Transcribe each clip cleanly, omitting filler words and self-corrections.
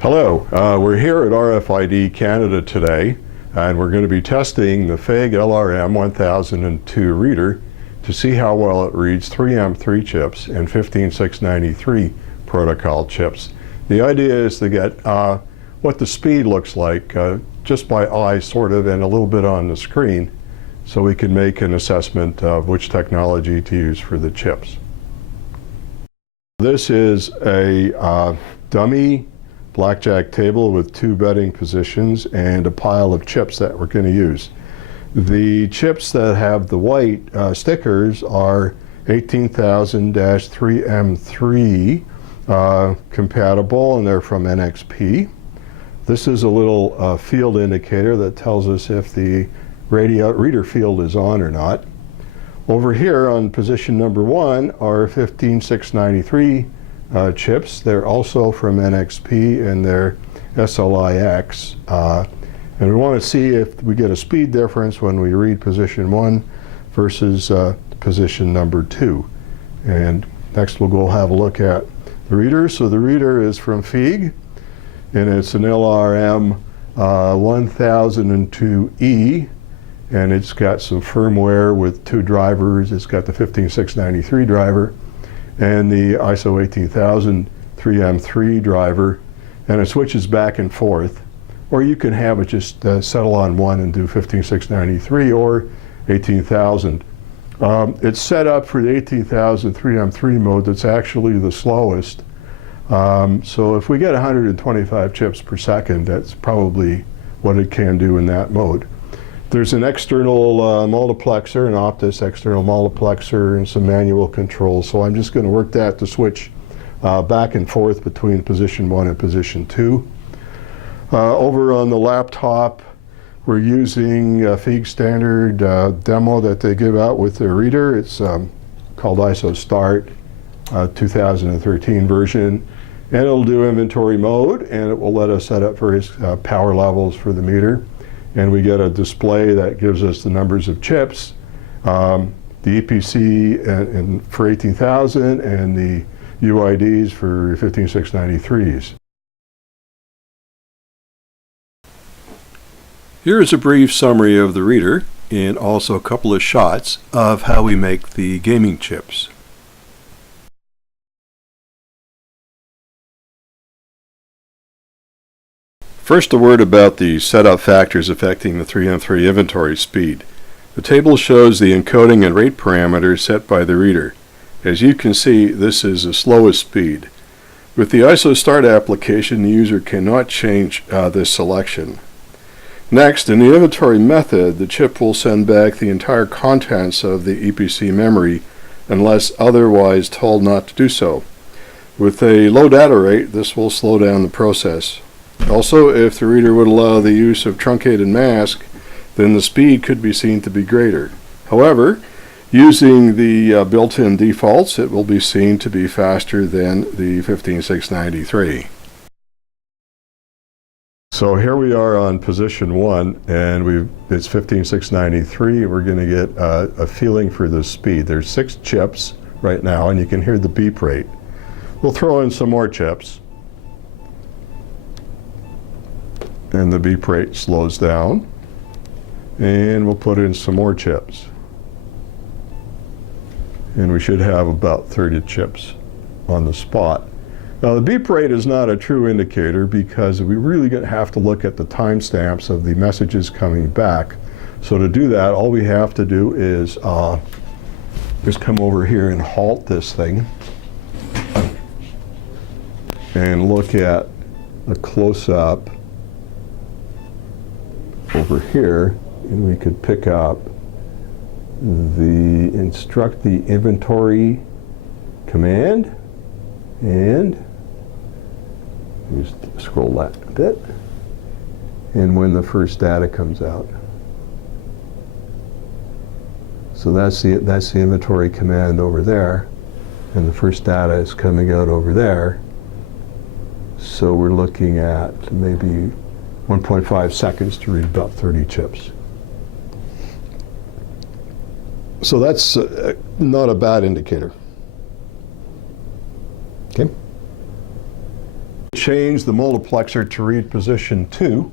Hello, we're here at RFID Canada today, and we're going to be testing the FEG LRM 1002 reader to see how well it reads 3M3 chips and 15693 protocol chips. The idea is to get what the speed looks like just by eye sort of, and a little bit on the screen, so we can make an assessment of which technology to use for the chips. This is a dummy blackjack table with two betting positions and a pile of chips that we're going to use. The chips that have the white stickers are 18000-3M3 compatible, and they're from NXP. This is a little field indicator that tells us if the reader field is on or not. Over here on position number 1 are 15693 chips. They're also from NXP, and they're SLIX. And we want to see if we get a speed difference when we read position 1 versus position number 2. And next we'll go have a look at the reader. So the reader is from FEG, and it's an LRM 1002E, and it's got some firmware with two drivers. It's got the 15693 driver and the ISO 18000 3M3 driver, and it switches back and forth. Or you can have it just settle on one and do 15693 or 18000. It's set up for the 18000 3M3 mode that's actually the slowest. So if we get 125 chips per second, that's probably what it can do in that mode. There's an external multiplexer, an Optis external multiplexer, and some manual controls. So I'm just going to work that to switch back and forth between position 1 and position 2. Over on the laptop, we're using a FEG standard demo that they give out with their reader. It's called ISO Start 2013 version. And it'll do inventory mode, and it will let us set up various power levels for the meter. And we get a display that gives us the numbers of chips, the EPC for 18000, and the UIDs for 15693s. Here is a brief summary of the reader, and also a couple of shots of how we make the gaming chips. First, a word about the setup factors affecting the 3M3 inventory speed. The table shows the encoding and rate parameters set by the reader. As you can see, this is the slowest speed. With the ISO Start application, the user cannot change this selection. Next, in the inventory method, the chip will send back the entire contents of the EPC memory unless otherwise told not to do so. With a low data rate, this will slow down the process. Also, if the reader would allow the use of truncated mask, then the speed could be seen to be greater. However, using the built-in defaults, it will be seen to be faster than the 15693. So here we are on position 1, and it's 15693. We're going to get a feeling for the speed. There's 6 chips right now, and you can hear the beep rate. We'll throw in some more chips, and the beep rate slows down, and we'll put in some more chips, and we should have about 30 chips on the spot. Now the beep rate is not a true indicator because we really have to look at the timestamps of the messages coming back. So to do that, all we have to do is just come over here and halt this thing and look at the close-up over here, and we could pick up the instruct the inventory command, and just scroll that a bit, and when the first data comes out. So that's the inventory command over there, and the first data is coming out over there. So we're looking at maybe 1.5 seconds to read about 30 chips. So that's not a bad indicator. Okay. Change the multiplexer to read position 2.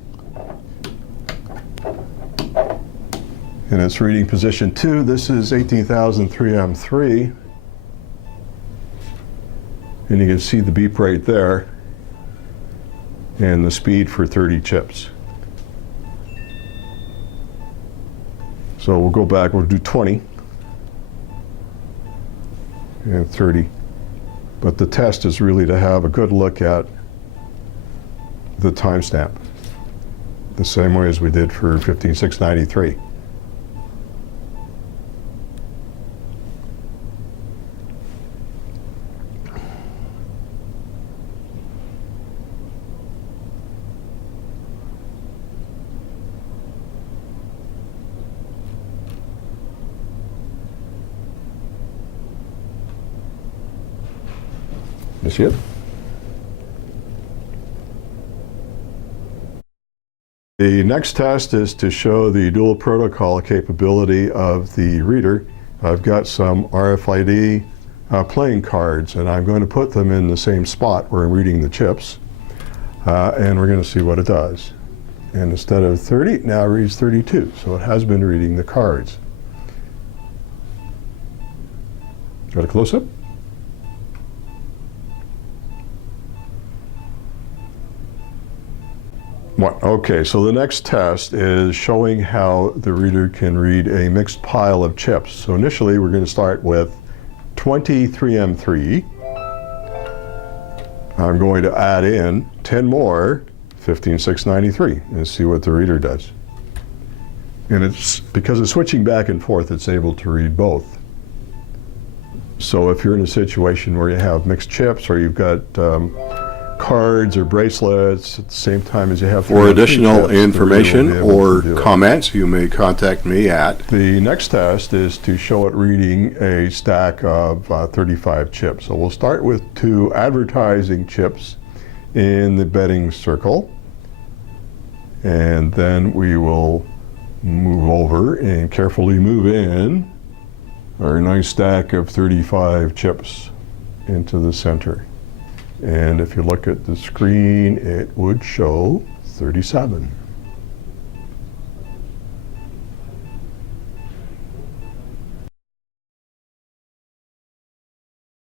And it's reading position 2. This is 18,003M3. And you can see the beep rate there and the speed for 30 chips. So we'll go back, we'll do 20 and 30. But the test is really to have a good look at the timestamp, the same way as we did for 15693. You see it? The next test is to show the dual protocol capability of the reader. I've got some RFID playing cards, and I'm going to put them in the same spot where I'm reading the chips, and we're going to see what it does. And instead of 30, it now reads 32, so it has been reading the cards. Got a close-up? Okay, so the next test is showing how the reader can read a mixed pile of chips. So initially we're going to start with 23M3. I'm going to add in 10 more 15693 and see what the reader does. And it's because it's switching back and forth, it's able to read both. So if you're in a situation where you have mixed chips or you've got cards or bracelets at the same time as you have. For additional information or comments, you may contact me at. The next test is to show it reading a stack of 35 chips. So we'll start with 2 advertising chips in the betting circle, and then we will move over and carefully move in our nice stack of 35 chips into the center. And if you look at the screen, it would show 37.